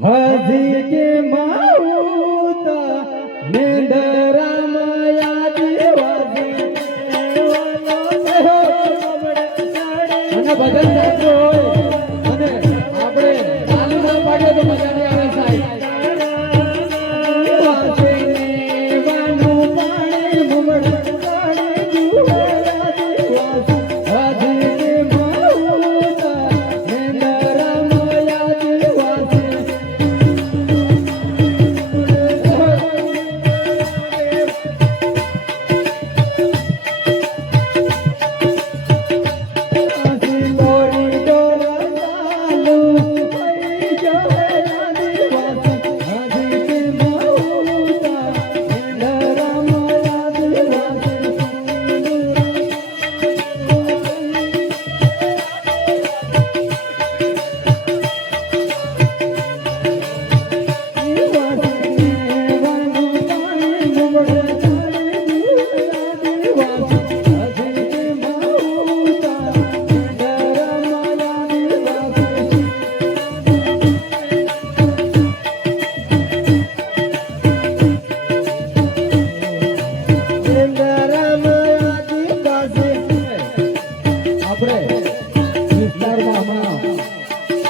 હજી કે માઉતા મેંદરા માયા દેવાજી અને ભજન સાચો હોય અને આપણે ચાલુ ના પાડીએ તો મજા નહીં આવે સાહેબ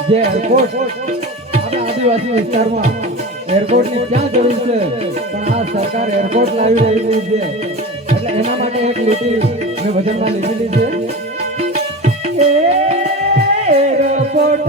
જે એરપોર્ટ આપણા આદિવાસી વિસ્તારમાં એરપોર્ટની ક્યાં જરૂર છે પણ આ સરકાર એરપોર્ટ લાવી રહી છે એટલે એના માટે એક લીટી મેં ભજનમાં લીધેલી છે એરપોર્ટ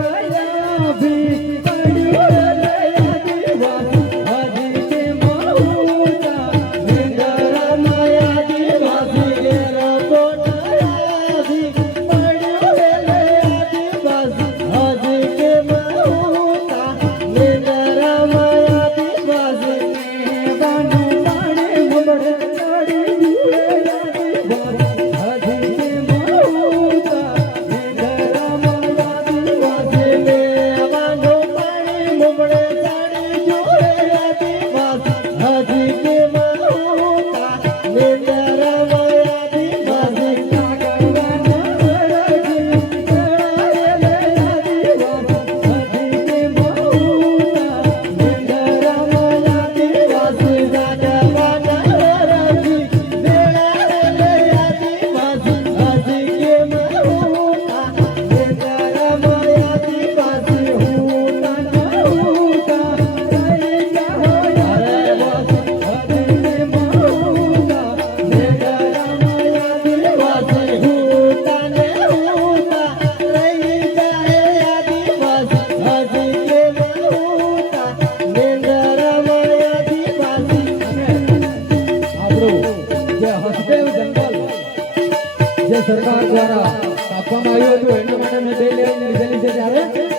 સરકાર દ્વારા આપવામાં આવ્યું હતું એના માટે મેં લીધેલી છે ત્યારે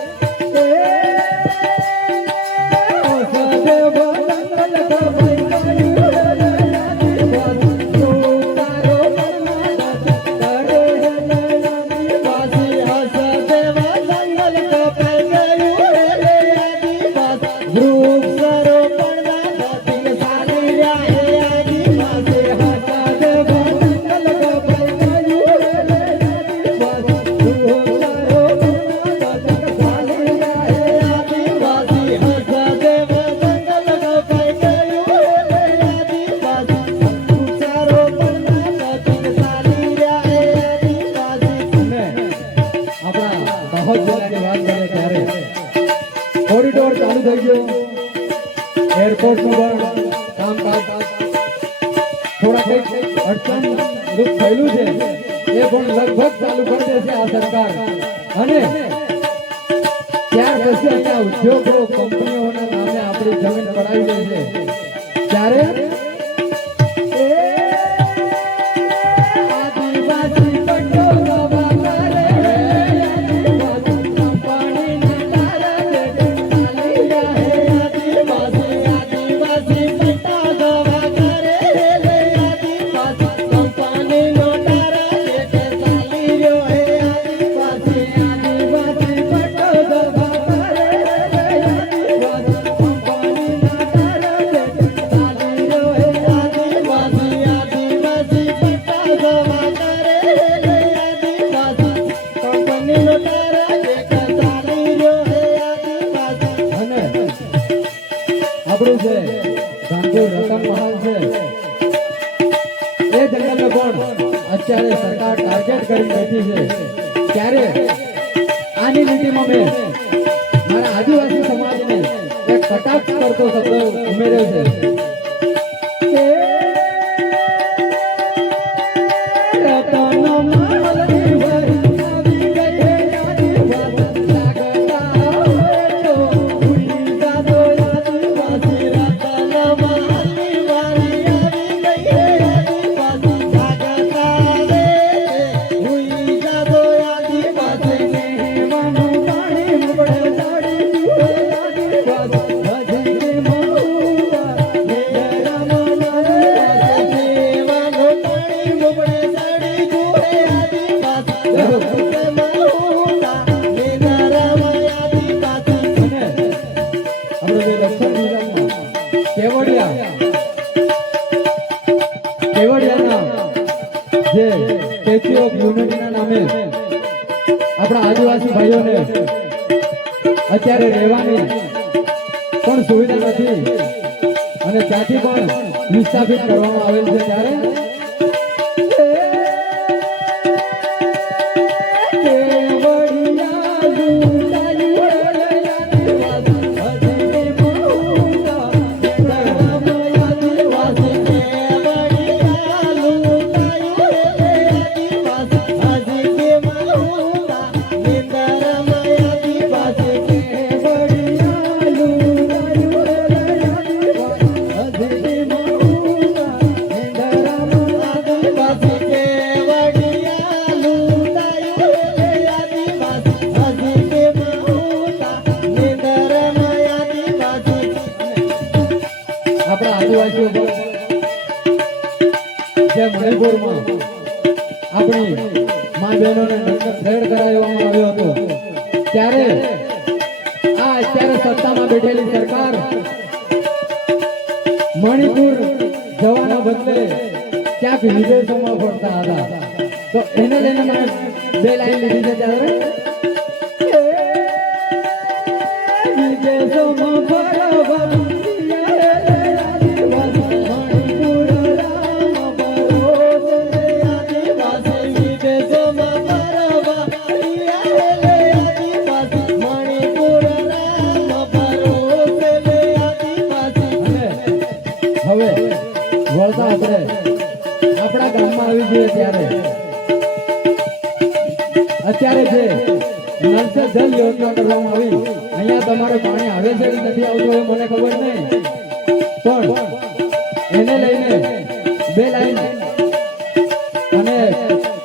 દાહોદ જિલ્લાની વાત કરીએ ત્યારે કોરિડોર ચાલુ થઈ ગયો, એરપોર્ટનું પણ કામકાજ થોડા કંઈક અડચણ રૂપ થયેલું છે, એ પણ લગભગ ચાલુ કરી દેશે આ સરકાર. અને ત્યાર પછી અહીંયા ઉદ્યોગો કંપનીઓના નામે આપણી જમીન પડાવી દેશે. ત્યારે આપણું છે કાનપુર રતન મહાલ છે, એ જંગલને પણ અત્યારે સરકાર ટાર્ગેટ કરી બેઠી છે. ત્યારે આની લીટીમાં મેં મારા આદિવાસી સમાજને એક કટાક્ષ કરતો શબ્દ ઉમેર્યો છે. જે સ્ટેચ્યુ ઓફ યુનિટીના નામે આપણા આદિવાસી ભાઈઓને અત્યારે રહેવાની પણ સુવિધા નથી અને ત્યાંથી પણ વિસ્થાપિત કરવામાં આવેલ છે. ત્યારે આદિવાસીઓ જે મણિપુરમાં આપણી મા બહેનોને નંબર થ્રેડ કરાવવામાં આવ્યો હતો, ત્યારે આ અત્યારે સત્તામાં બેઠેલી સરકાર મણિપુર જવાના બદલે ક્યાંક વિદેશોમાં ફરતા હતા. તો એને લઈને મને બે લાઈન લીધી છે. ત્યારે વિદેશોમાં ફરવા વળતા આપણે આપણા ગામમાં આવી જઈએ. ત્યારે અત્યારે જે નળ સે જલ યોજના કરવામાં આવી, અહીંયા તમારે પાણી આવે છે કે નથી આવતું એ મને ખબર નહીં, પણ એને લઈને બે લાઈન. અને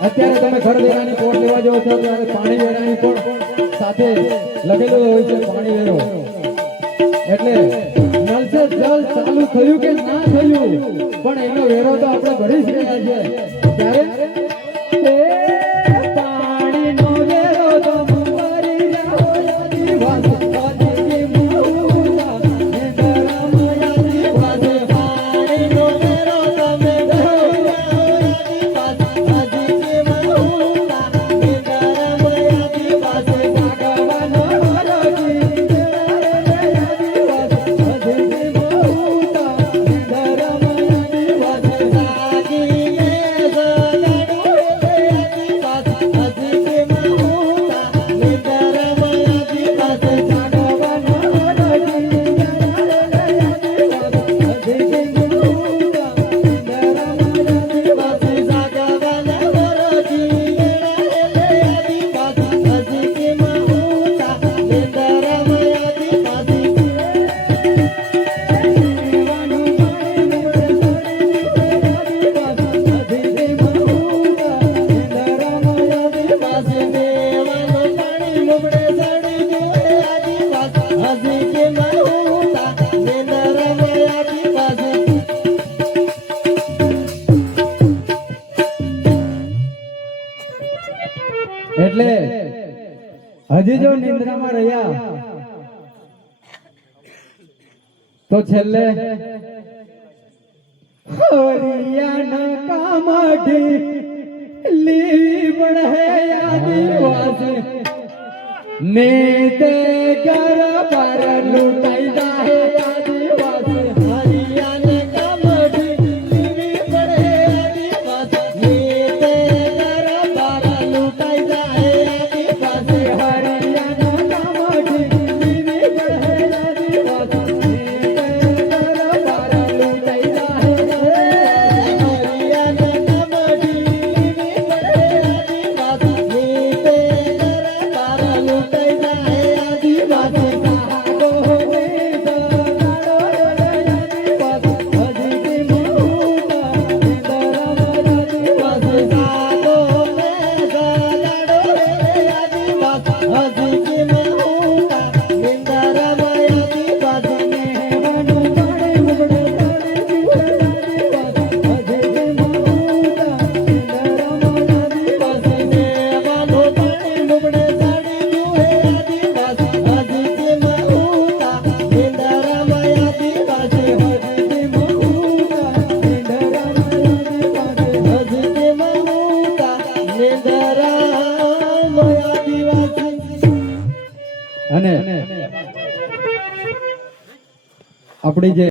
અત્યારે તમે ઘર વેરાની પોટ લેવા જાઓ છો ત્યારે પાણી વેરાની પણ સાથે લખેલું હોય છે પાણી વેરો. એટલે નળ સે જલ ચાલુ થયું કે ના થયું, પણ એનો વેરો તો આપણે ભરી જ રહ્યા છીએ. ત્યારે પાણીનો વેરો તો ભરી જાઓ એટલે હજી જો નિંદ્રામાં રહ્યા તો છેલ્લે હરિયાના કામઢી લીવણ હે આદિવાસી ને તે ઘર પર લૂટાઈ જાહે આદિવાસી હરિયાના કામઢી લીવણ હે આદિવાસી ને તે ઘર પર લૂટાઈ જાહે આદિવાસી હરિયાના કામઢી લીવણ હે આદિવાસી અને આપણી જે